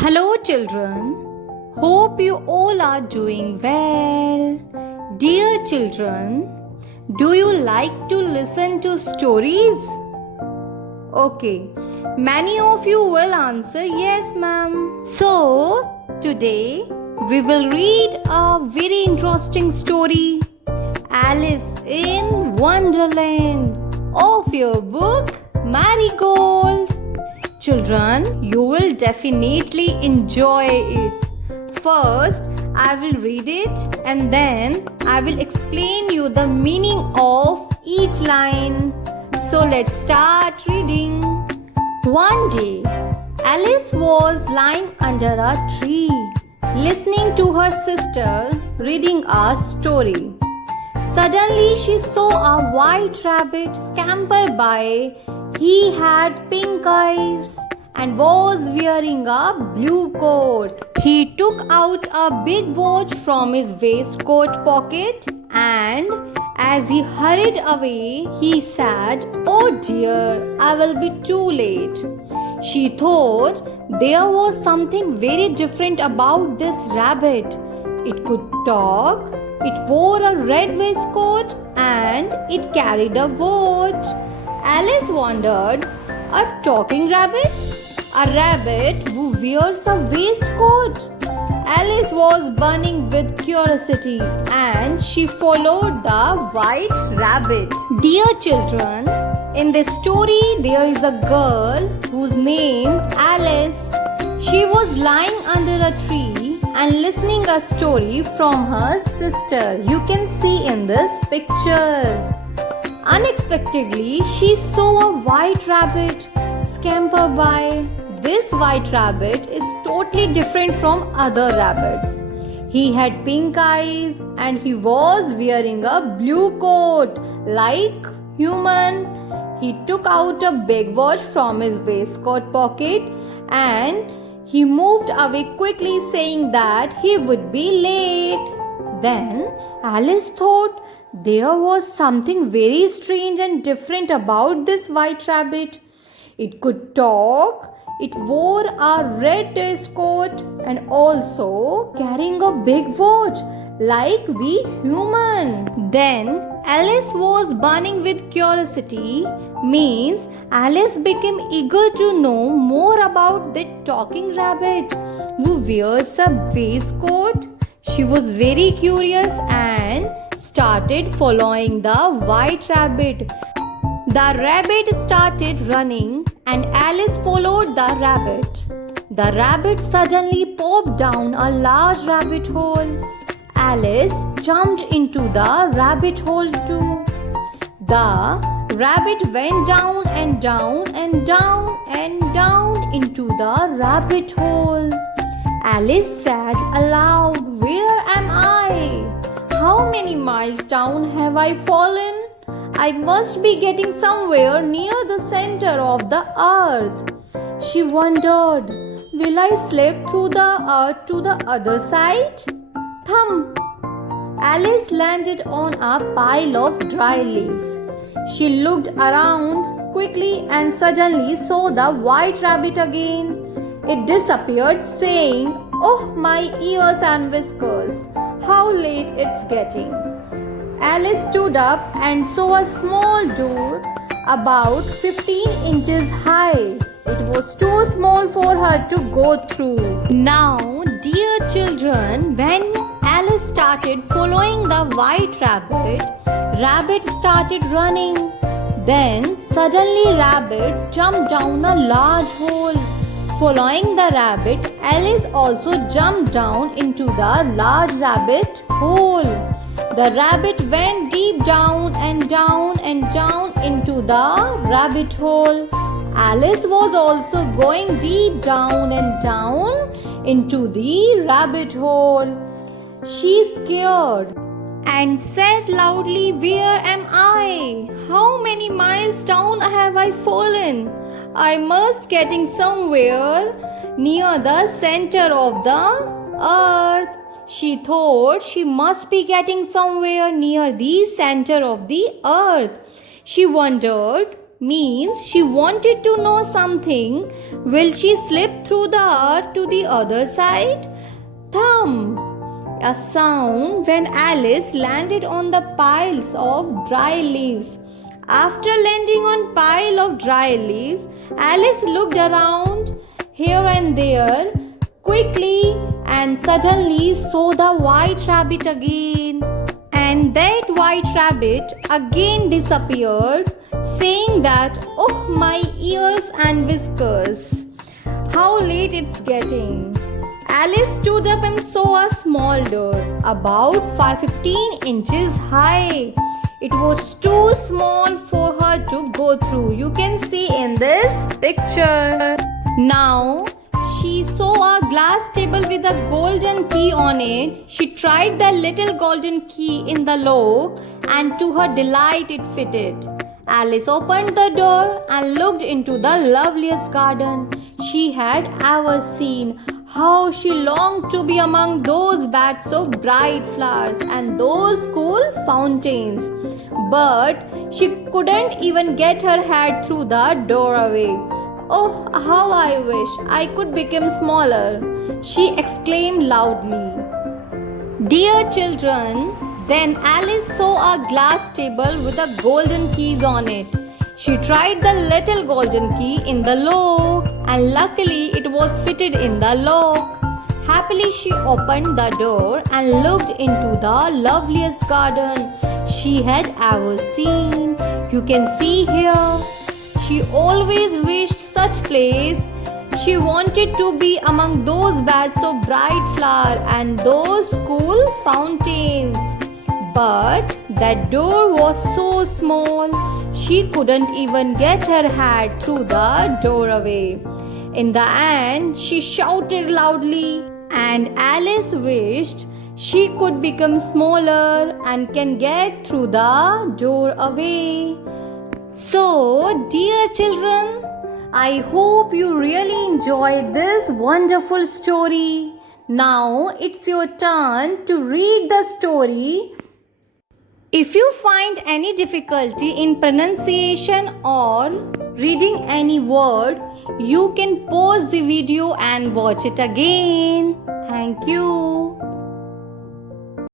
Hello, children. Hope you all are doing well. Dear children, do you like to listen to stories? Okay, many of you will answer yes, ma'am. So, today we will read a very interesting story, Alice in Wonderland, of your book Marigold. Children, you will definitely enjoy it. First, I will read it and then I will explain you the meaning of each line. So let's start reading. One day, Alice was lying under a tree, listening to her sister reading a story. Suddenly, she saw a white rabbit scamper by. He had pink eyes and was wearing a blue coat. He took out a big watch from his waistcoat pocket and as he hurried away, he said, "Oh dear, I will be too late." She thought there was something very different about this rabbit. It could talk, it wore a red waistcoat, and it carried a watch. Alice wondered, a talking rabbit? A rabbit who wears a waistcoat? Alice was burning with curiosity and she followed the white rabbit. Dear children, in this story there is a girl whose name Alice. She was lying under a tree and listening a story from her sister. You can see in this picture. Unexpectedly, she saw a white rabbit scamper by. This white rabbit is totally different from other rabbits. He had pink eyes and he was wearing a blue coat like human. He took out a big watch from his waistcoat pocket and he moved away quickly saying that he would be late. Then Alice thought there was something very strange and different about this white rabbit. It could talk, it wore a red waistcoat and also carrying a big watch like we human. Then Alice was burning with curiosity, means Alice became eager to know more about that talking rabbit who wears a waistcoat. She was very curious and started following the white rabbit. The rabbit started running and Alice followed the rabbit. The rabbit suddenly popped down a large rabbit hole. Alice jumped into the rabbit hole too. The rabbit went down and down and down and down into the rabbit hole. Alice said aloud, "Where am I? How many miles down have I fallen? I must be getting somewhere near the center of the earth." She wondered, "Will I slip through the earth to the other side?" Thump! Alice landed on a pile of dry leaves. She looked around quickly and suddenly saw the white rabbit again. It disappeared saying, "Oh, my ears and whiskers, how late it's getting." Alice stood up and saw a small door about 15 inches high. It was too small for her to go through. Now, dear children, when Alice started following the white rabbit, rabbit started running. Then suddenly rabbit jumped down a large hole. Following the rabbit, Alice also jumped down into the large rabbit hole. The rabbit went deep down and down and down into the rabbit hole. Alice was also going deep down and down into the rabbit hole. She scared and said loudly, "Where am I? How many miles down have I fallen? I must getting somewhere near the center of the earth." She thought she must be getting somewhere near the center of the earth. She wondered, means she wanted to know something. Will she slip through the earth to the other side? Thump! A sound when Alice landed on the piles of dry leaves. After landing on pile of dry leaves, Alice looked around here and there quickly and suddenly saw the white rabbit again. And that white rabbit again disappeared, saying that, "Oh, my ears and whiskers, how late it's getting." Alice stood up and saw a small door, about 15 inches high. It was too small for her to go through. You can see in this picture. Now, she saw a glass table with a golden key on it. She tried the little golden key in the lock, and to her delight, it fitted. Alice opened the door and looked into the loveliest garden she had ever seen. How she longed to be among those beds of bright flowers and those cool fountains. But she couldn't even get her head through the doorway. "Oh, how I wish I could become smaller," she exclaimed loudly. Dear children, then Alice saw a glass table with the golden keys on it. She tried the little golden key in the lock, and luckily it was fitted in the lock. Happily she opened the door and looked into the loveliest garden she had ever seen. You can see here. She always wished such place. She wanted to be among those beds of bright flower and those cool fountains. But that door was so small, she couldn't even get her head through the doorway. In the end, she shouted loudly, and Alice wished she could become smaller and can get through the doorway. So, dear children, I hope you really enjoyed this wonderful story. Now it's your turn to read the story. If you find any difficulty in pronunciation or reading any word, you can pause the video and watch it again. Thank you.